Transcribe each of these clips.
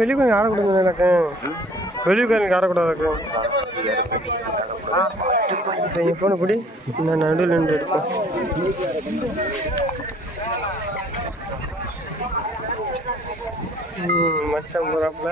வெளியே கொஞ்சம் ஆடக்கூடாது எனக்கு, வெளியே எனக்கு ஆடக்கூடாது. என் ஃபோனை பிடி, நான் நடுவில் நின்று எடுப்பேன். மச்சான் போகிறாப்புல.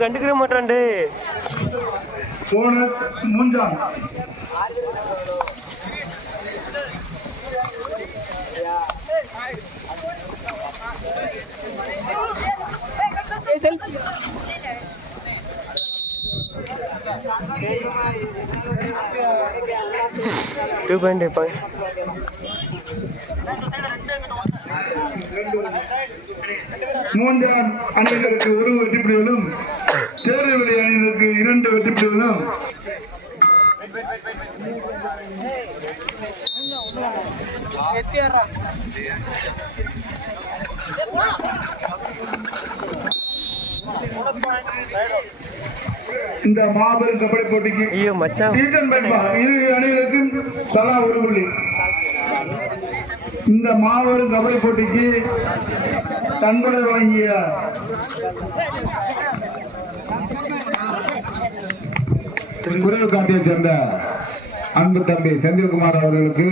கண்டுக்கிற மாட்டான்டே. மூன்றாம் மூன்றாம் அணியினருக்கு 1 வெற்றி புள்ளிகளும் தேர்தல் அணியினருக்கு 2 வெற்றி புள்ளிகளும் இந்த மாபெரும் கபடி போட்டிக்கு இரு அணிகளுக்கும் தலா 1 புள்ளி. இந்த மாபெரும் கபடி போட்டிக்கு தன்புரை வழங்கிய குரல்காட்டியை சேர்ந்த அன்பு தம்பி செந்தில்குமார் அவர்களுக்கு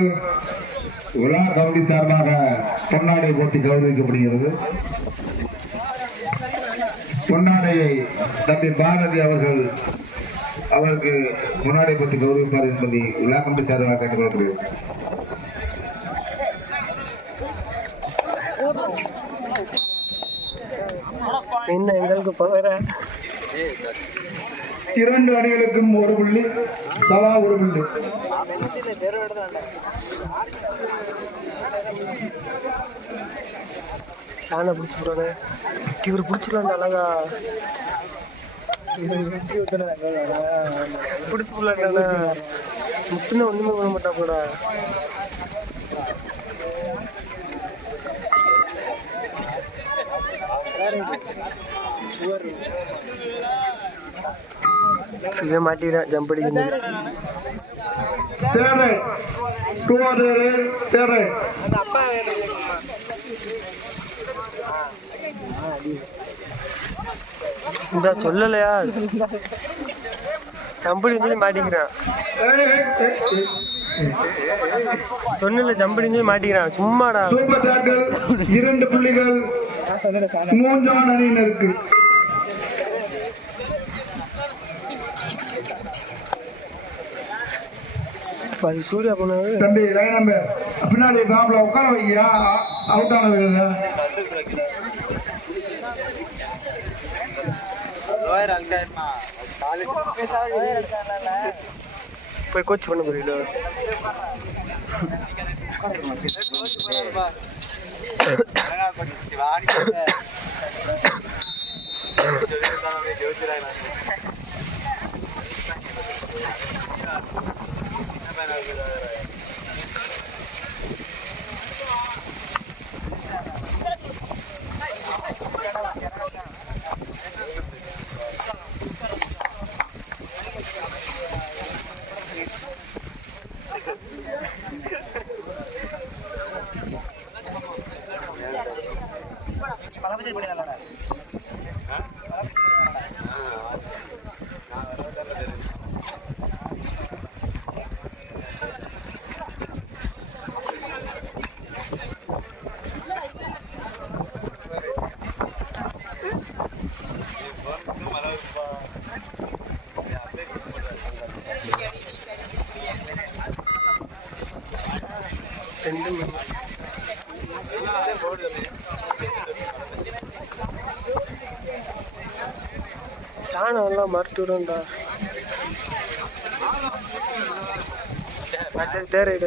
உலா கபடி சார்பாக பொன்னாடை போட்டி கௌரவிக்கப்படுகிறது. பொன்னாடையை தம்பி பாரதி அவருக்கு பொன்னாடை போட்டி கௌரவிப்பார் என்பதை உலா கபடி சார்பாக கேட்டுக்கொள்ளப்படுகிறது. என்ன எங்களுக்கு பவர 2 அணிகளுக்கும் 1 புள்ளி, தலா 1 புள்ளி. சாணை பிடிச்சி போறானே, இவர் பிடிச்சிடலாண்டா அழகா பிடிச்சி போடலாண்டா. முத்துனா ஒண்ணுமே பண்ண மாட்டா கூட. இதை மாட்டிக்கிறேன் ஜம்ப் அடிக்கணும். இந்த சொல்லலையா ஜம்படி சொல்லி மாட்டிக்கிறான். சொன்னல ஜம்படி சொல்லி மாட்டிக்கிறான். சும்மாடா. 2 புள்ளிகள் மூன்றாம் அணியினருக்கு. சூர்யா போன தம்பி லைன் நம்பர் பின்னாடி பாம்புல உட்கார வைக்கியா, அவுட் ஆன போய் கோச் பண்ண புரியல. சாணம் எல்லாம் மறுத்துடும்டா. தேரையிட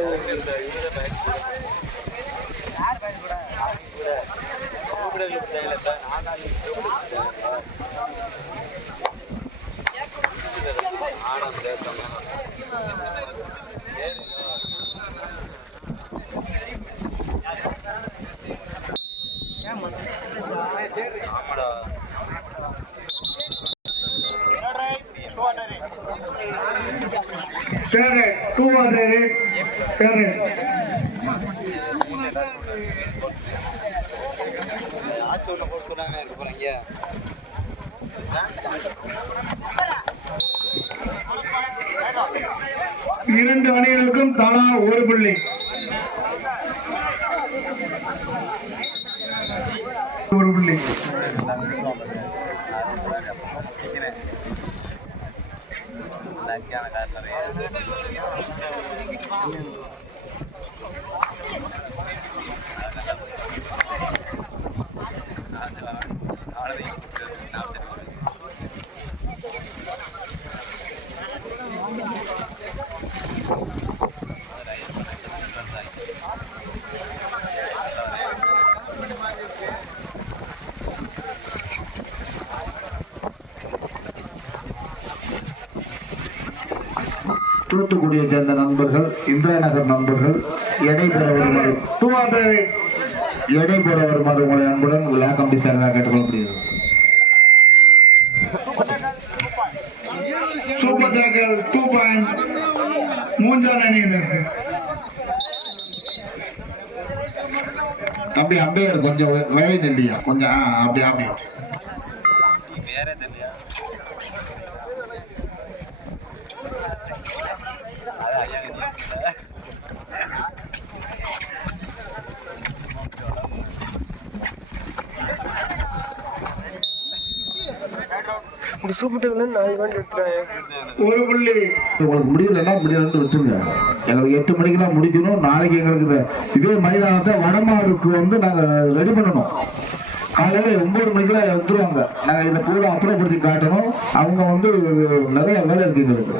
இரண்டு அணிகளுக்கும் தலா ஒரு புள்ளி. ஒரு புள்ளி. தூத்துக்குடியை சேர்ந்த நண்பர்கள், இந்திரா நகர் நண்பர்கள் எடை போட வருமாறு உங்களை அன்புடன் விழா கமிட்டி சார்பாக கேட்டுக்கொள்ளப்படுகிறது. சூப்பர் டேக்கல் 2 பாயிண்ட் மூஞ்சான் அணியினருக்கு. தம்பி அம்பையர் கொஞ்சம் வேலை இல்லையா, கொஞ்சம் அப்படி அப்படி ஒரு புள்ளி. உங்களுக்கு முடியலன்னா முடியலன்னு வச்சுங்க. எங்களுக்கு 8 மணிக்கெல்லாம் முடிக்கணும். நாளைக்கு எங்களுக்கு இதே மைதானத்தை வடமாடுக்கு வந்து நாங்கள் ரெடி பண்ணணும். காலையில 9 மணிக்கெல்லாம் வந்துருவாங்க. நாங்கள் இதை பூரா அப்புறப்படுத்தி காட்டணும். அவங்க வந்து நிறைய வேலை இருக்கு எங்களுக்கு.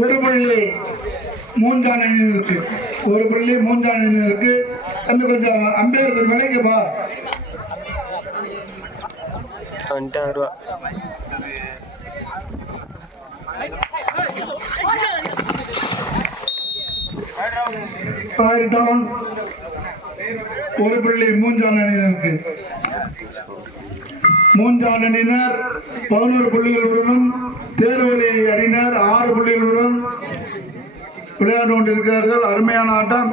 ஒரு புள்ளி மூன்றாம் அணியினருக்கு. ஒரு புள்ளி மூன்றாம் அணியினருக்கு. அந்த கொஞ்சம் அம்பேருக்கு விலைக்குப்பா. 5000 ரூபா. ஒரு புள்ளி மூன்றாம் அணியினருக்கு. மூன்றாம் அணியினர் 11 புள்ளிகளுடன், தேர்வழி அணியினர் 6 புள்ளிகளுடன் விளையாண்டு கொண்டிருக்கிறார்கள். அருமையான ஆட்டம்.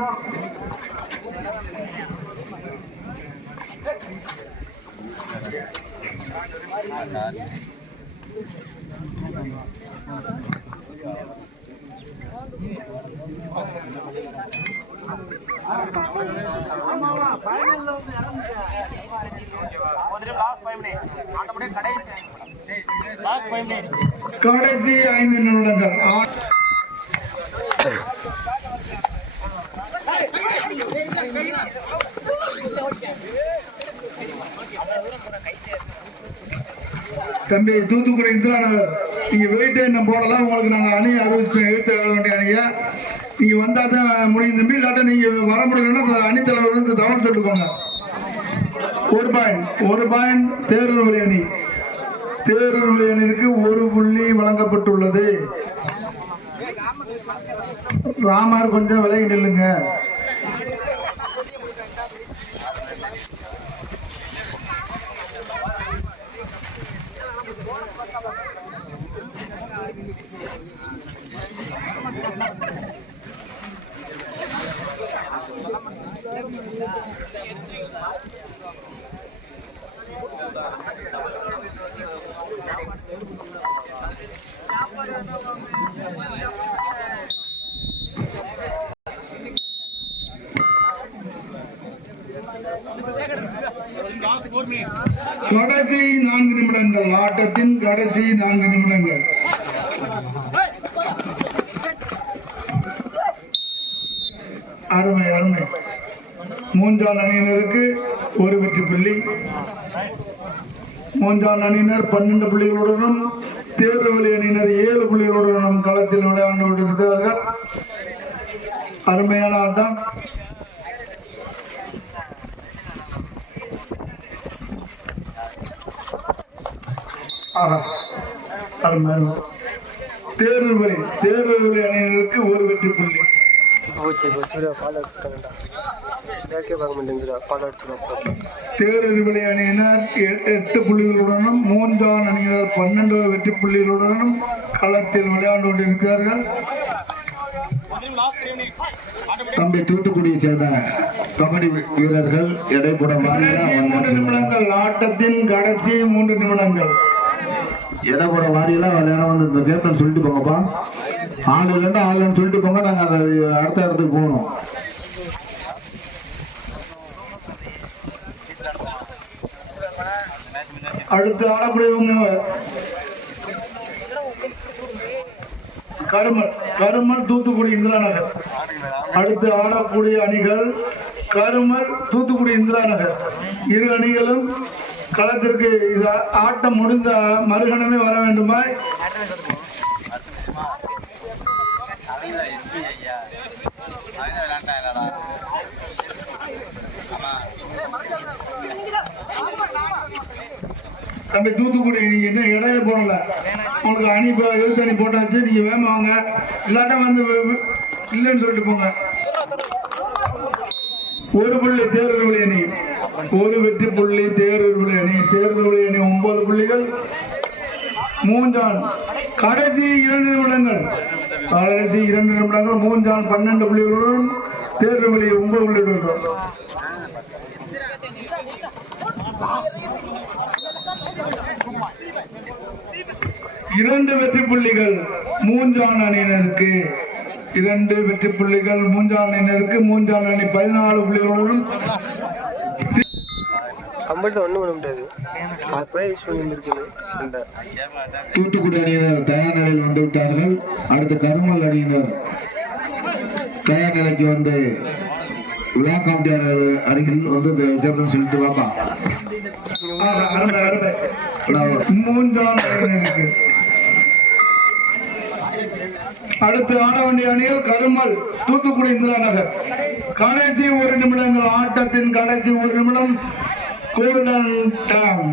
கடைசி 5 நிமிடங்கள். தம்பி தூத்துக்குடி இந்திரா நகர், நீங்க வெயிட் என்ன போடலாம். உங்களுக்கு நாங்க அணியை அறிவிச்சு எழுத்து வேண்டிய அணியை நீங்க வந்தா தான் முடியும் தம்பி. இல்லாட்ட நீங்க வர முடியலன்னா அணித்தலைவர்களுக்கு தகவல் சொல்லிக்கோங்க. ஒரு பாயிண்ட் தேரூர் அணி. தேரூர் அணிக்கு 1 புள்ளி வழங்கப்பட்டுள்ளது. ராமர் கொஞ்சம் விலகி நில்லுங்க. கடைசி 4 நிமிடங்கள். ஆட்டத்தின் கடைசி 4 நிமிடங்கள். அருமை அருமை. மூன்றாம் அணியினருக்கு 1 வெற்றி புள்ளி. மூன்றாம் அணியினர் 12 புள்ளிகளுடனும், தேர்வழி அணியினர் 7 புள்ளிகளுடனும் களத்தில் விளையாண்டு கொண்டிருக்கிறார்கள். அருமையான ஆட்டம். ஆஹா அருமை. தேர்வுவழி அணியினருக்கு ஒரு வெற்றி புள்ளி. தேர்வுவழி அணியினர் 8 புள்ளிகளுடனும் மூன்றாம் அணியினர் 12 வெற்றி புள்ளிகளுடனும் களத்தில் விளையாண்டு கொண்டிருக்கிறார்கள். தம்பி தூத்துக்குடியை சேர்ந்த கபடி வீரர்கள் எடைபோட 3 நிமிடங்கள், ஆட்டத்தின் கடைசி 3 நிமிடங்கள். எடைபோட வாரியெல்லாம் விளையாட வந்து இந்த கேப்டன் சொல்லிட்டு போங்கப்பா, ஆள் இல்லைன்னா ஆளுன்னு சொல்லிட்டு போங்க, நாங்கள் அதை அடுத்த இடத்துக்கு போகணும். அடுத்து ஆடக்கூடியவங்க கருமல் தூத்துக்குடி இந்திரா நகர். அடுத்து ஆடக்கூடிய அணிகள் கருமல் தூத்துக்குடி இந்திரா நகர். இரு அணிகளும் களத்திற்கு இது ஆட்டம் முடிந்த மறுகணமே வர வேண்டுமா? தம்பி தூத்துக்குடி நீங்க என்ன இடையே போடல, உங்களுக்கு அணி எழுத்து அணி போட்டாச்சு, நீங்க வேமா வாங்க, இல்லாட்டா வந்து இல்லைன்னு சொல்லிட்டு போங்க. ஒரு புள்ளி தேர்வுவழி அணி, ஒரு வெற்றி புள்ளி தேர்வுவழி அணி. தேர்வுவழி அணி 9 புள்ளிகள். மூன்றான் கடைசி 2 நிமிடங்கள், கடைசி 2 நிமிடங்கள். மூன்றான் 12 புள்ளிகளுடன் தேர்வுவழி 9 புள்ளிகளுடன். இரண்டு வெற்றி புள்ளிகள் மூன்றாம் அணியினருக்கு, 2 வெற்றி புள்ளிகள் மூன்றாம் அணியினருக்கு. மூன்றாம் அணி 14 புள்ளிகளுடன். தூத்துக்குடி அணியினர் தயார் நிலையில் வந்து விட்டார்கள். அடுத்து கருமல் அணியினர் தயார் நிலைக்கு வந்து விழா கமிட்டியார் அருகில் வந்து கேப்டன் சொல்லிட்டு வாப்பா. மூன்றாம் அணியினருக்கு. அடுத்து ஆட வேண்டிய அணிகள் கருமல் தூத்துக்குடி இந்திரா நகர். கடைசி 1 நிமிடங்கள், ஆட்டத்தின் கடைசி 1 நிமிடம். Golden time.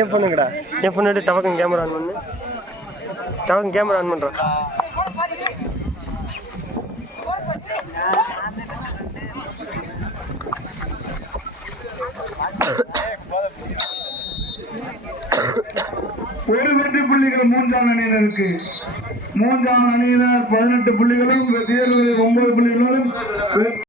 என் பொண்ணுங்கடா, என் பொண்ணு டவக்கம் கேமரா ஆன் பண்ணு, டவக்கம் கேமரா ஆன் பண்ணுறான். ஒரு வெற்றி புள்ளிகள் மூன்றாம் அணியினருக்கு. மூன்றாம் அணியினர் 18 புள்ளிகளும், தேர்வுகளில் 9 புள்ளிகளும்.